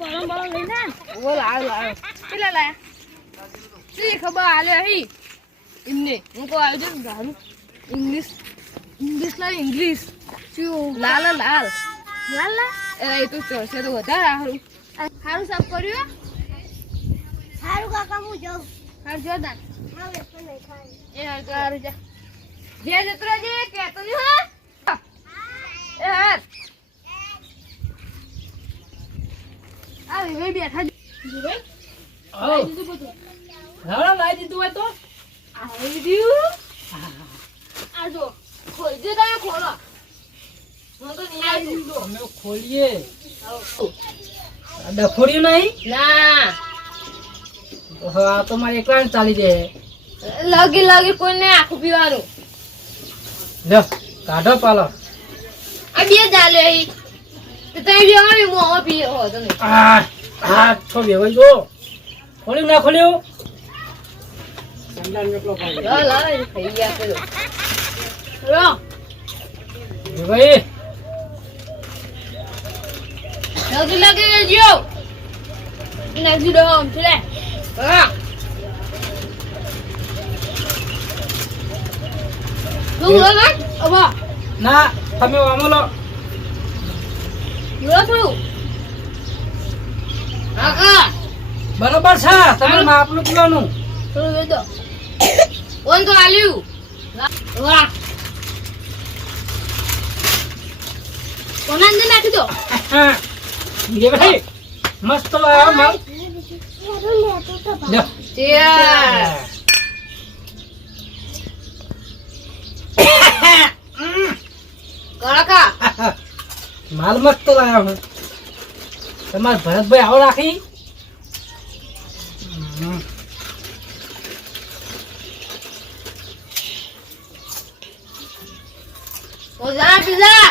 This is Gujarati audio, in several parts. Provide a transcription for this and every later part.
પરમ બળો લઈને ઓ લાવ કેટલા લાયા સી ખબર આલે હી ઇમને હું કો આવજો ગારું ઇંગ્લિશ ના ઇંગ્લિશ લાલ લાલ લાલ એ તો ચોરસે તો વધારે હારું સાફ કર્યું હારું કાકા હું જાઉં હારું જોરદાર હવે તો નહીં ખાય એ હારું જા જે જતરા જે કેતો ની હા એ હાર આ વે બેઠા જીવે આવ રાવણ લાઈ દીધું હોય તો આવી દીધું આ જો ખોલ દે તા ખોલો હું તો નહીં આવી દીધું અમે ખોલીએ ડફોડ્યું નહીં ના હા તો મારે એકલા ચાલી જાય લાગી કોઈને આખું પીવાનું લ્યો કાઢો પાલો આ બે ચાલે ઈ તો તઈ બી આવી મો પી હો તમે આ છો બેવાઈ જો ખોલ્યું ના ખોલ્યું સંડાન મેકલો પાડી લા થઈ ગયા પેલો રો બેવાઈ લાગી જો નાખી દો આમ ચલે હા તું લાગ અબા ના તમે વામલો યુરા થોડું કાકા બરોબર છે તમે માપનું પીવાનું થોડું દે દો ઓન તો આલ્યું વાહ કોના અંદર નાખી દો બેવાઈ મસ્ત લાયા માલ લ્યો ચિયર કાકા માલ મસ્ત લાયા હું તમાર ભરતભાઈ આવો રાખી ઓજા પીઝા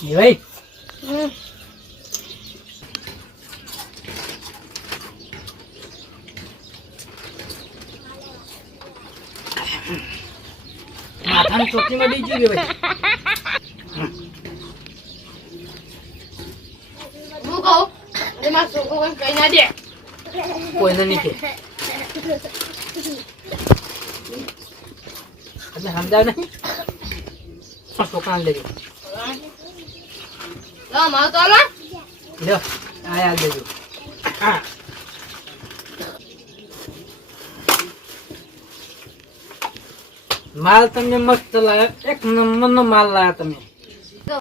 બેવાઈ માથાની ચોકીમાં ડી ગયું બેવાઈ હું કહું એમાં છોકરો કઈ ના દે કોઈને નહીં કે તમે સમજાવ નહીં છોકરાને લેજો લા માં તો લા લ્યો આ યાદ દેજો માલ તમને મસ્ત લાયા એક નંબરનો માલ લાયા તમે